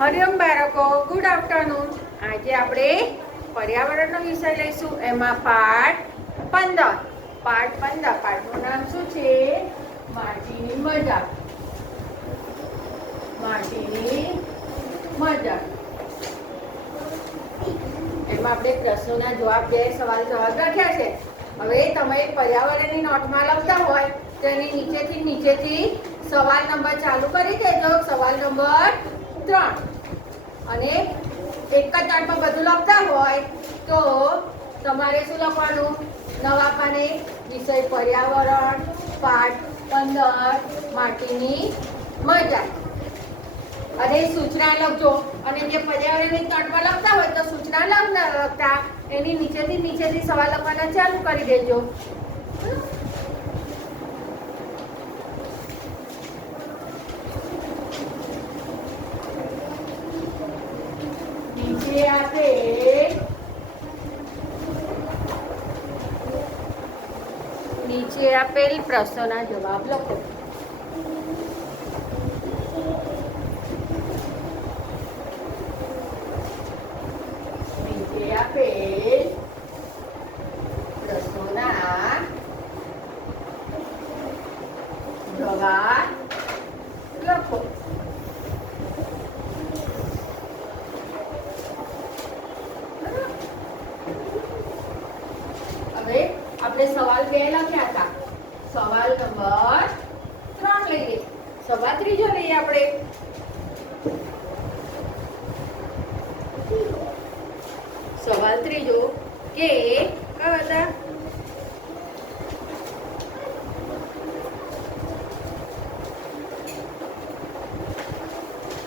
હરિઓમ બાળકો, good afternoon. આજે આપણે પર્યાવરણનો વિષય લઈશું. એમાં પાઠ 15. પાઠનું નામ શું છે? માટીની મજાક. માટીની મજાક. એમાં આપણે પ્રશ્નોના જવાબ, બે સવાલ જવાબ રાખ્યા છે. હવે તમે પર્યાવરણની નોટમાં લખતા હોય તો એની નીચેથી સવાલ નંબર ચાલુ કરી દેજો. સવાલ નંબર 3. અને એક જ પાઠમાં બધું લખતા હોય તો તમારે શું લખવાનું? નવા પાને વિષય પર્યાવરણ, પાઠ 15 માટીની મજાક. અને સૂચના લખજો. અને જે પર્યાવરણની તટમાં લખતા હોય તો સૂચના લખતા એની નીચેથી સવાલ લખવાના ચાલુ કરી દેજો. નીચે આપેલ પ્રશ્નોના જવાબ લખો. નીચે આપેલ પ્રશ્નોના જવાબ લખો. હવે આપણે સવાલ 2 લખ્યા હતા. સવાલ નંબર 3 લઈએ. સવાલ ત્રીજો લઈએ આપણે. સવાલ ત્રીજો કે કયા હતા?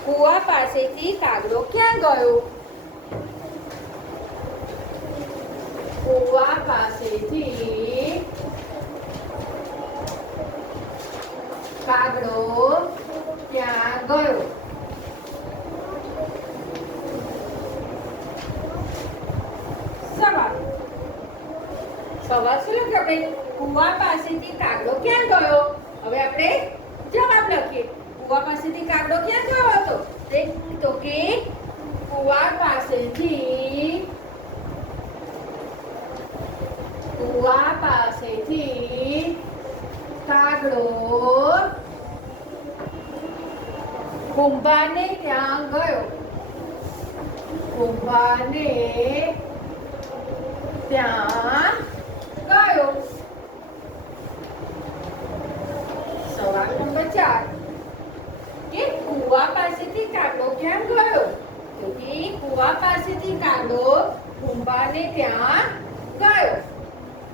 કુવા પાસેથી કાગડો ક્યાં ગયો? કુવા પાસેથી કાગડો ક્યાં ગયો? સવાલ શું લખ્યું આપણે? કુવા પાસેથી કાગડો ક્યાં ગયો? હવે આપણે જવાબ લખીએ. કુવા પાસેથી કાગડો ક્યાં ગયો હતો? તો કે કુવા પાસેથી કાગડો કુંભારને ત્યાં ગયો. કુંભારને ત્યાં ગયો. સવાલ નંબર 4 કે કુવા પાસેથી કાગડો ક્યાં ગયો? તો કે કુવા પાસેથી કાગડો કુંભારને ત્યાં ગયો.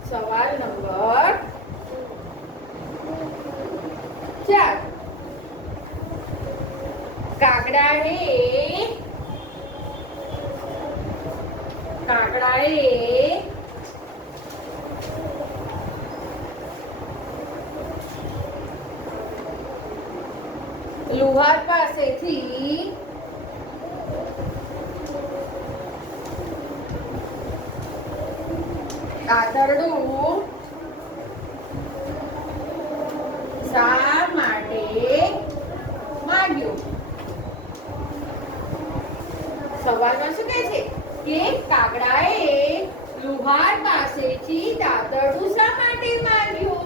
સવાલ નંબર 4 કાગડાએ લુહાર પાસેથી દાતરડું શા માટે માંગ્યું? સવાલમાં શું કહે છે કે કાગડાએ લુહાર પાસેથી દાતરડું શા માટે માંગ્યું?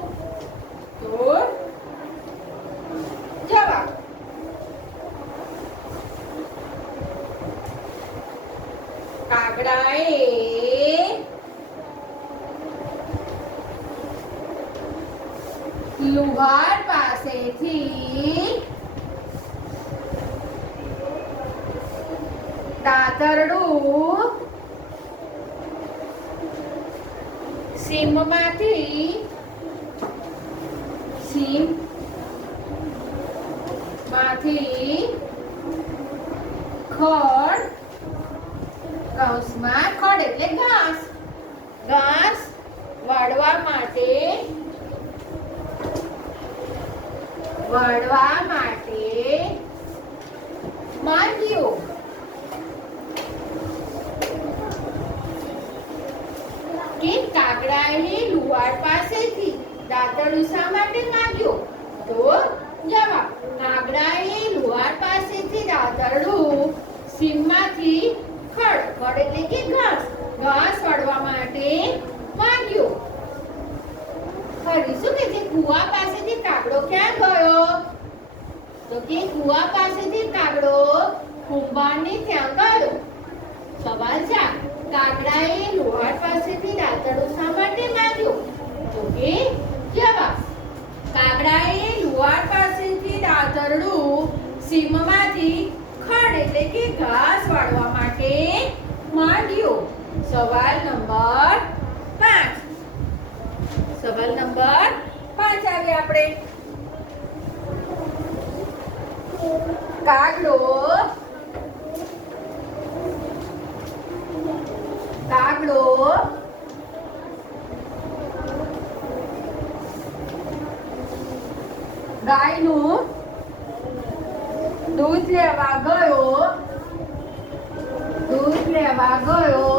તો જવાબ કાગડાએ લુહાર પાસેથી દાતરડું સીમમાંથી ખડ, કૌંસમાં ખડ એટલે ઘાસ વાળવા માટે માંગ્યું. કે કાગડાએ લુહાર પાસેથી દાતરડું શા માટે માંગ્યું? તો જવાબ કાગડાએ લુહાર પાસેથી દાતરડું સીમમાંથી ખડ એટલે કે ઘાસ વાળવા માટે માંગ્યું. ફરી શું કે છે કુવા પાસેથી કાગડો ક્યાં ગયો? તો કે કુવા પાસેથી કાગડો કુંભારને ત્યાં ગયો. સવાલ 4 કાગડાએ લુહાર પાસેથી દાતરડું શા માટે માંગ્યું? તો કે જવાબ કાગડાએ લુહાર પાસેથી દાતરડું સીમમાંથી ખડ એટલે કે ઘાસ વાળવા માટે માંગ્યું. સવાલ નંબર 5. સવાલ નંબર 5 આવે આપણે. કાગડો ગાયનું દૂધ લેવા ગયો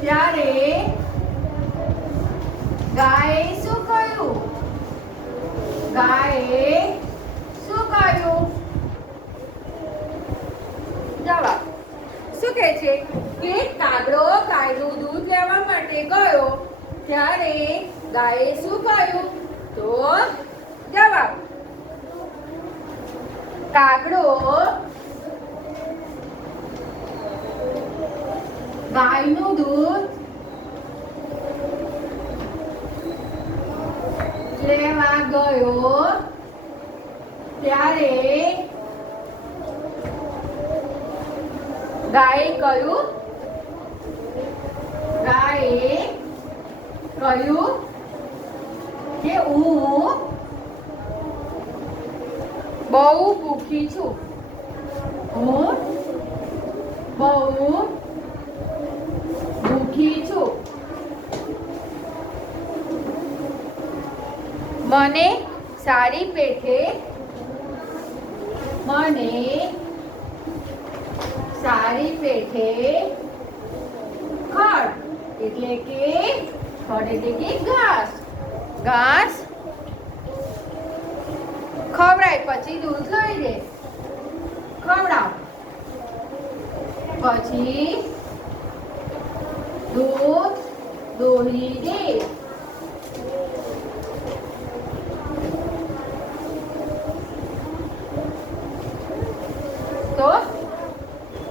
ત્યારે ગાયે શું કહ્યું? જવાબ શું કહે છે કે કાગડો ગાયનું દૂધ લેવા માટે ગયો ત્યારે ગાયે શું કહ્યું? તો જવાબ કાગડો ગાયનું દૂધ લેવા ગયો ત્યારે ગાયે કહ્યું કે હું બહુ ભૂખી છું. મને સારી પેઠે ખડ એટલે કે ઘાસ ખવડાય પછી દૂધ લઈ લે. ખવડાવ પછી દૂધ દોહી દે. તો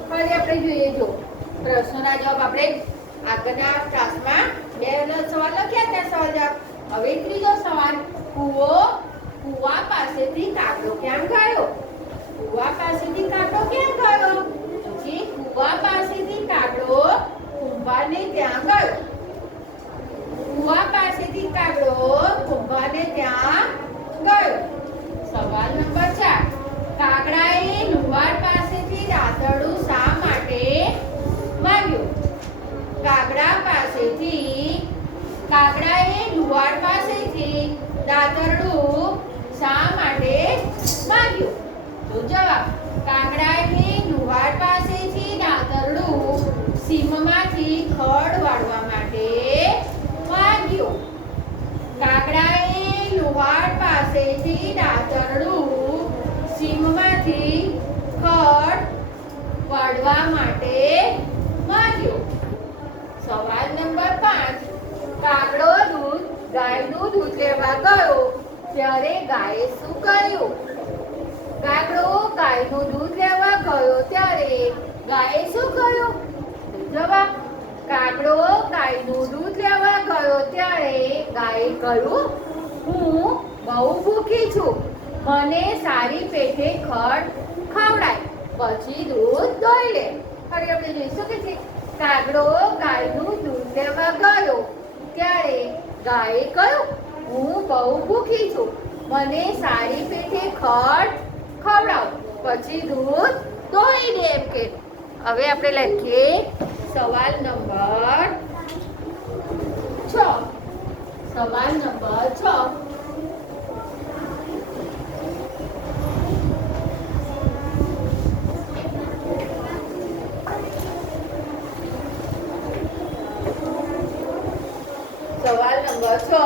ફરી આપણે જોઈએ જો પ્રશ્નોના જવાબ આપણે આગળના ક્લાસમાં 2 સવાલ લખ્યા ત્યાં સવાલ જવાબ. હવે ત્રીજો સવાલ કુવા પાસેથી કાગડો ક્યાં ગયો? કુવા પાસેથી કાગડો કુંભારને ત્યાં ગયો. સવાલ નંબર 4 કાગડાએ લુહાર પાસેથી દાતરડું શા માટે માંગ્યું? કાગડાએ લુહાર પાસેથી દાતરડું શા માટે માંગ્યું? તો જવાબ કાગડાએ લુહાર પાસેથી દાતરડું સીમમાંથી ખડ વાળવા માટે માંગ્યું. કાગડાએ લુહાર પાસેથી દાતરડું સીમમાંથી ખડ વાળવા માટે માંગ્યું. સવાલ નંબર 5 કાગડો ગાયનું દૂધ લેવા ગયો ત્યારે ગાયે શું કહ્યું? જવાબ કાગડો ગાયનું દૂધ લેવા ગયો ત્યારે ગાયે કહ્યું હું બહુ ભૂખી છું. મને સારી પેઠે ખડ ખવડાય પછી દૂધ દોઈ લે. ફરી આપણે જોઈશું કે કાગડો ગાયનું દૂધ લેવા ગયો ત્યારે ગાયે કહ્યું હું બહુ ભૂખી છું. મને સારી પેઠે ખડ ખવડાવ પછી દૂધ દોઈ દે એમ કે. હવે આપણે લખીએ સવાલ નંબર 6. સવાલ નંબર 6 સવાલ નંબર 6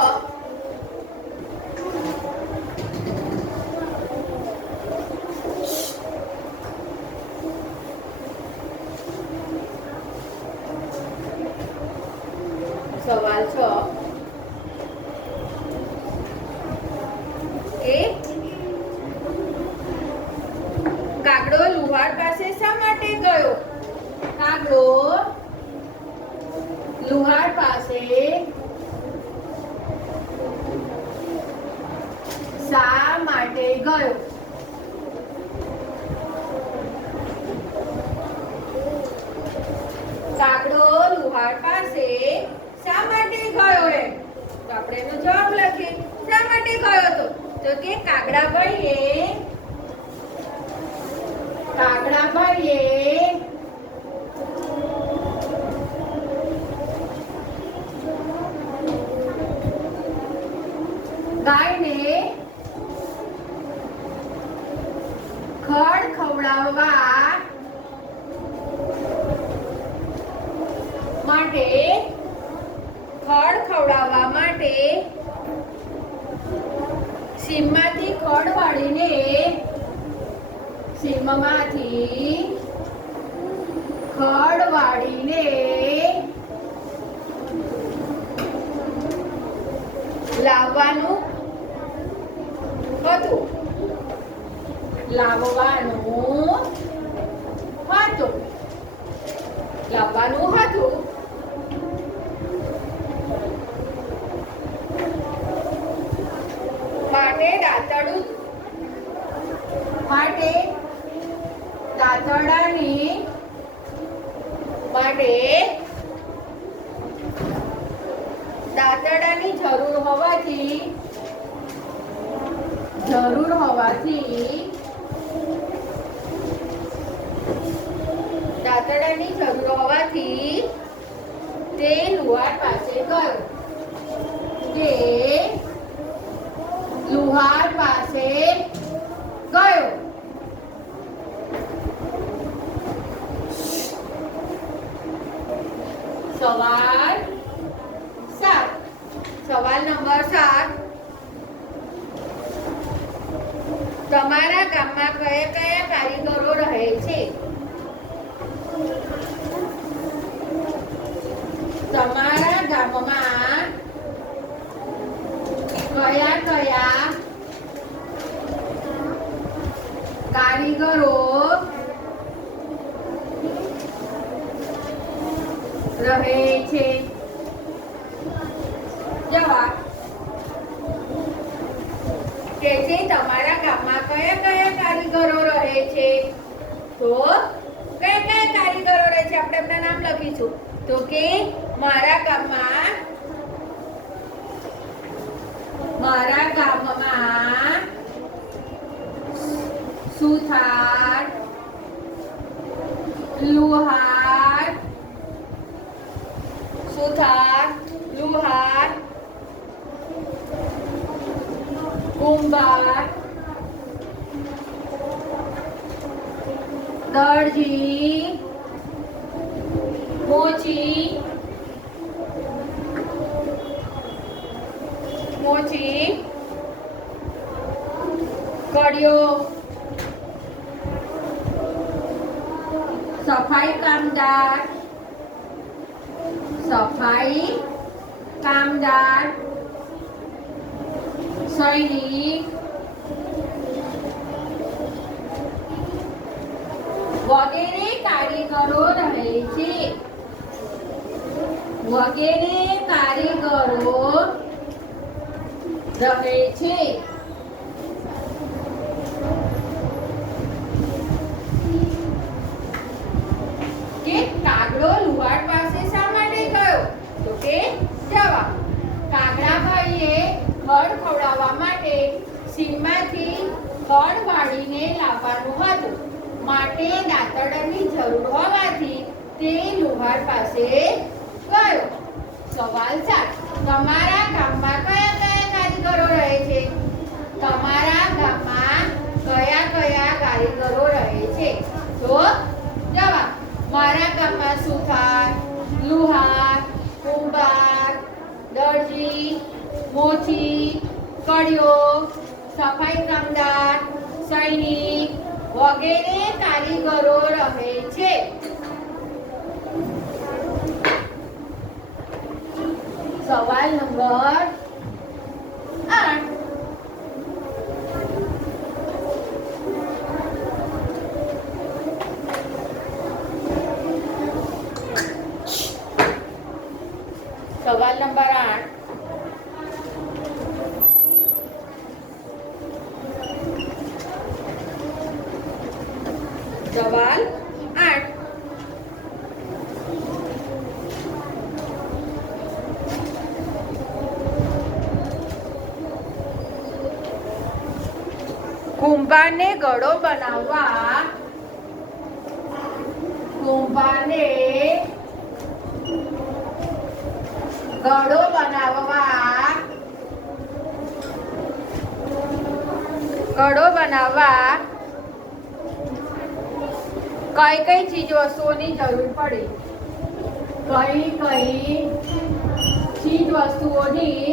કાગડો લુહાર પાસે શા માટે ગયો? કાગડો લુહાર પાસે શા માટે ગયો? તો આપણે એનો જવાબ લખીએ. શા માટે ગયો હતો? તો કે કાગડાભાઈએ ગાયને ખડ ખવડાવવા માટે સીમમાંથી ખડ વાળીને લાવવાનું હતું. દાંતરડાની જરૂર હોવાથી તે લુહાર પાસે ગયો. સવાલ નંબર 7. તમારા ગામમાં કયા કયા કારીગરો રહે છે? તમારા ગામમાં કયા કયા કારીગરો રહે છે? જવાબ કે છે તમારા ગામમાં કયા કયા કારીગરો રહે છે? તો કયા કયા કારીગરો રહે છે આપણે એમના નામ લખીશું. તો કે મારા ગામમાં સુથાર, લુહાર, કુંભાર, દરજી, મોચી, કડિયો, સફાઈ કામદાર, સૈનિક વગેરે કારીગરો રહે છે. કે કાગડો લુહાર પાસે શા માટે ગયો? તો કે જવાબ કાગડાભાઈએ ખડ ખવડાવવા માટે સીમમાંથી ખડ વાળીને લાવવાનું હતું. માટે દાંતરડાની જરૂર હોવાથી તે લુહાર પાસે ગયો. સવાલ 7. તમારા ગામમાં કયા કયા કારીગરો રહે છે? તમારા ગામમાં કયા કયા કારીગરો રહે છે? તો જવાબ મારા ગામમાં સુથાર, લુહાર, કુંભાર, દરજી, મોચી, કડિયો, સફાઈ કામદાર, સૈનિક વગેરે કારીગરો રહે છે. સવાલ નંબર 8. સવાલ 8. કુંભારને ઘડો બનાવવા કઈ કઈ ચીજ વસ્તુઓની જરૂર પડી? કઈ કઈ ચીજ વસ્તુઓની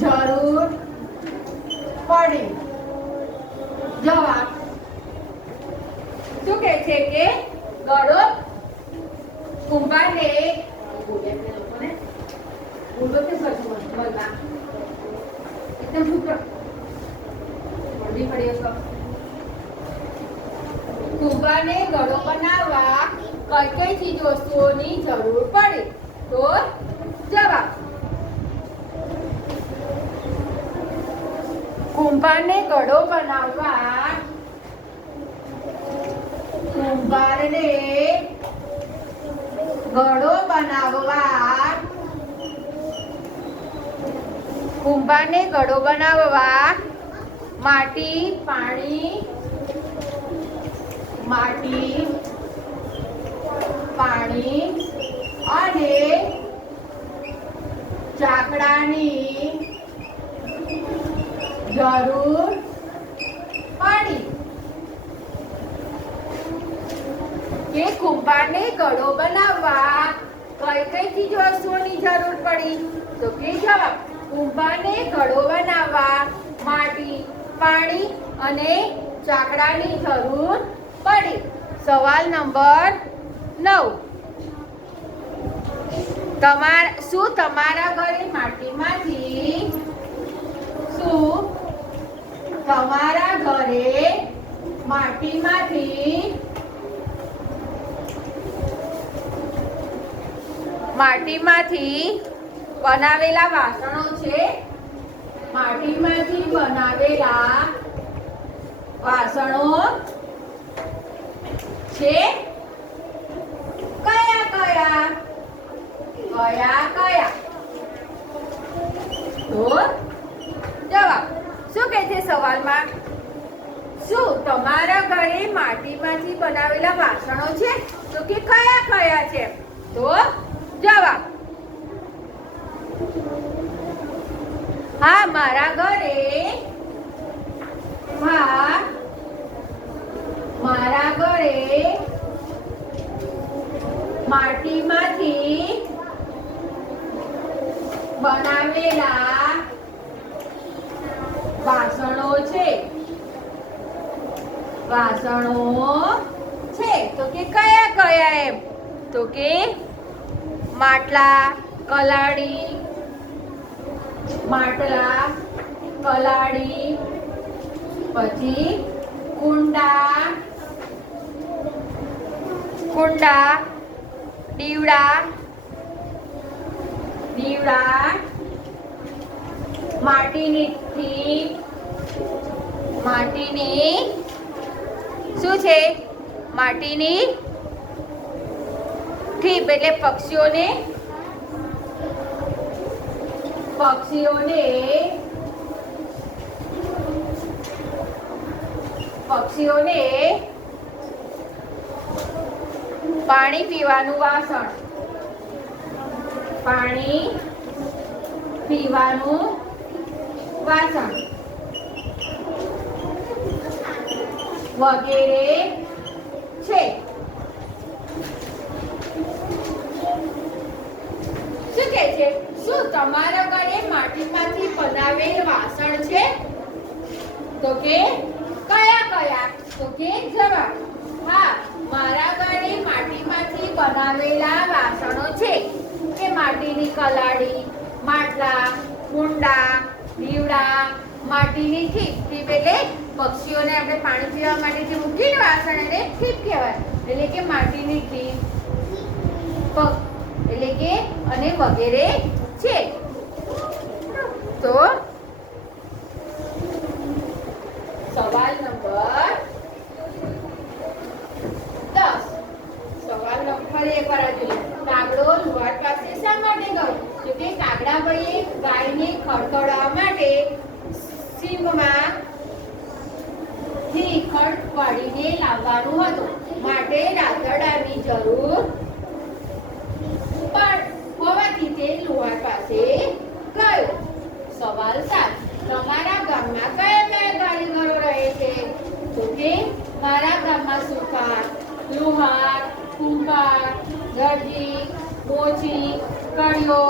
જરૂર પડી? જવાબ શું કહે છે કે ઘડો કુંભારને કુંભારને ઘડો બનાવવા કઈ કઈ ચીજ વસ્તુઓની જરૂર પડે? તો જવાબ કુંભારને ઘડો બનાવવા માટી, પાણી અને ચાકડાની જરૂર પડી. કે કુંભારને ઘડો બનાવવા કઈ કઈ ચીજ વસ્તુઓની જરૂર પડી? તો કે જવાબ કુંભારને ઘડો બનાવવા માટી, પાણી અને ચાકડાની જરૂર પડી. સવાલ નંબર 9. શું તમારા ઘરે માટીમાંથી બનાવેલા વાસણો છે? માટીમાંથી બનાવેલા વાસણો છે? કયા કયા? તો જવાબ શું કહે છે સવાલમાં? શું તમારા ઘરે માટીમાંથી બનાવેલા વાસણો છે? તો કે કયા કયા છે? તો જવાબ હા, મારા ઘરે માટીમાંથી બનાવેલા વાસણો છે. તો કે કયા કયા? એમ તો કે માટલા, કલાડી, પછી કુંડા, દીવડા, માટીની શું છે? માટીની ઠીપ એટલે પક્ષીઓને પાણી પીવાનું વાસણ, વગેરે છે. શું કહે છે? શું તમારા ઘરે માટીમાંથી બનાવેલ વાસણ છે? તો કે કયા કયા? તો કે જવાબ હા, મારા ઘરે માટીમાંથી બનાવેલા વાસણો છે. કે માટીની કલાડી, માટલા, કુંડા, દીવડા, માટીની ઠીપ એટલે પક્ષીઓને આપણે પાણી પીવા માટે જે મૂકીને વાસણ એને ઠીપ કહેવાય. એટલે કે માટીની ઠીપ એટલે કે અને વગેરે છે. તો સવાલ નંબર 10. સવાલ નંબર એક વાર જોઈએ. કાગડો લુહાર પાસે શા માટે ગયો? તો કે કાગડાભાઈએ ગાયને ખડખડાવવા માટે સીંગમાં થી ખડ પાડીને લાવવાનું હતું, માટે રાતડાની જરૂર હોવાથી તે લુહાર પાસે ગયો. સવાલ 7. તમારા ગામમાં કયા કયા કારીગરો રહે છે? તો કે મારા ગામમાં સુથાર, લુહાર, કુંભાર, દરજી, મોચી, કડિયો,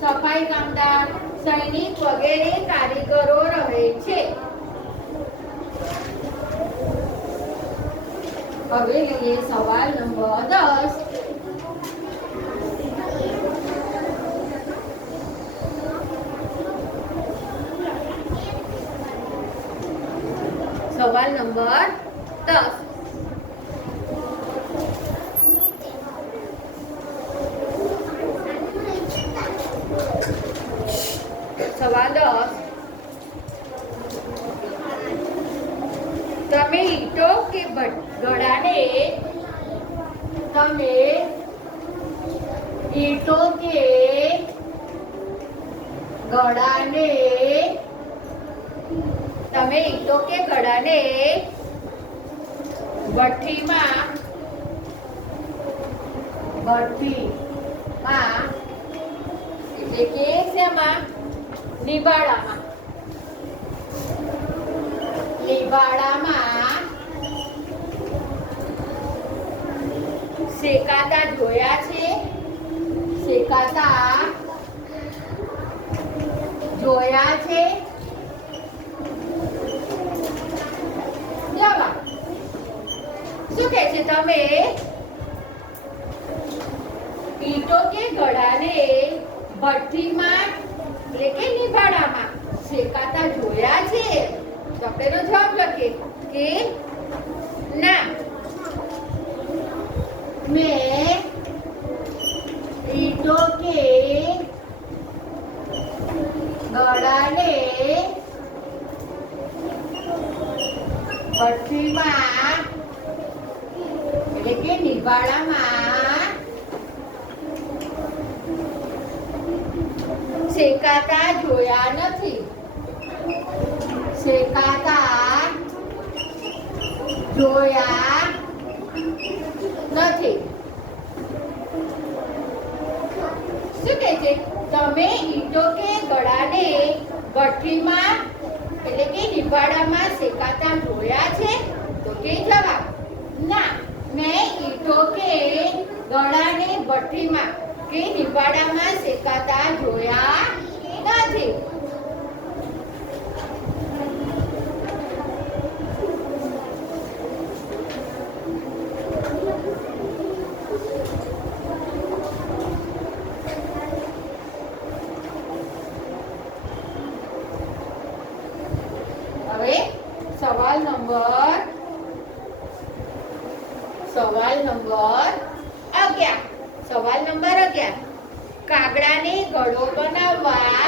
સફાઈ કામદાર, સૈનિક વગેરે કારીગરો રહે છે. હવે લઈએ સવાલ નંબર 10. સવાલ નંબર 10. સવાલ 10. તમે ઈંટો કે ઘડાને તમે ઈંટો કે ઘડાને ભઠ્ઠીમાં એટલે કે શેમાં? લીબાડામાં શેકાતા જોયા છે? જવાબ શું કહે છે? તમે ઈંટો કે ઘડાને ભઠ્ઠીમાં એટલે કે લીબાડામાં શેકાતા જોયા છે? તો આપણે એનો જવાબ લખીએ કે ના, મેં ઈંટો કે ઘડાને ભઠ્ઠીમાં એટલે કે લીબાડામાં શેકાતા જોયા નથી. શું કહે છે? તમે ઈંટો કે ઘડાને ભઠ્ઠીમાં એટલે કે લીબાડામાં શેકાતા જોયા છે? તો કે જવાબ ના, મેં ઈંટો કે ઘડાને ભઠ્ઠીમાં કે લીબાડામાં શેકાતા જોયા નથી. હવે સવાલ નંબર 11. કાગડાને ઘડો બનાવવા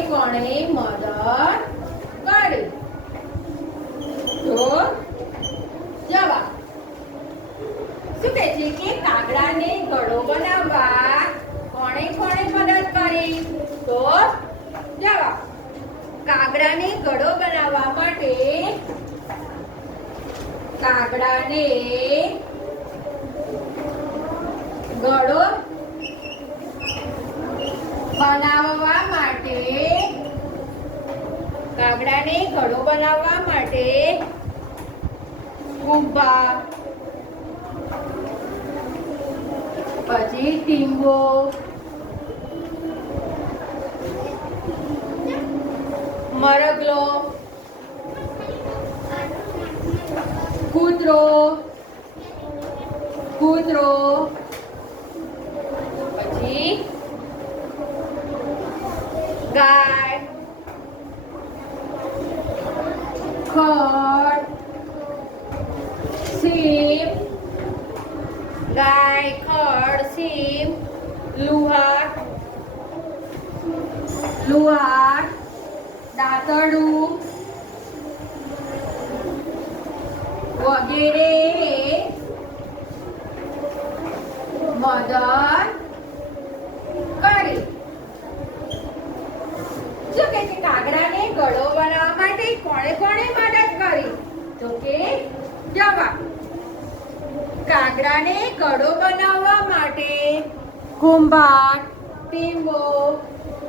કોણે મદદ કરી? તો જવાબ શું કહે છે કે કાગડાને ઘડો બનાવવા કોણે મદદ કરી? તો જવાબ કાગડાને ઘડો બનાવવા માટે કાગડાને ઘડો બનાવવા માટે કુંભાર, પછી ટીંગો, મરગલો, કૂતરો, કૂતરો, પછી ગાય, ખડ, સિંહ, ગાય, ખડ, સિંહ, લુહાર, દાંતરડું વગેરે મદદ કરી. જો કે કાગડાને ગળો બનાવવા માટે કોણે મદદ કરી? તો કે જવાબ, કાગડાને ગળો બનાવવા માટે કુંભાર, ટીંબો,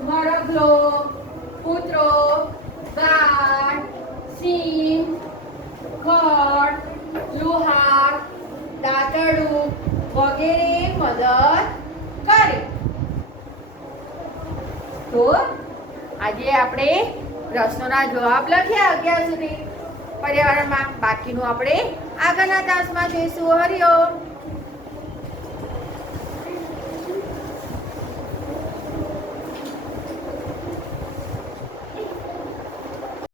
મરઘલો, કૂતરો, ગાય, સિંહ, ખડ, લુહાર, દાંતરડું વગેરે મદદ કરી. તો આજે આપણે પ્રશ્નોના જવાબ લખ્યા 11 સુધી પર્યાવરણમાં. બાકીનું આપણે આગળના તાસમાં જોઈશું. હરિઓમ.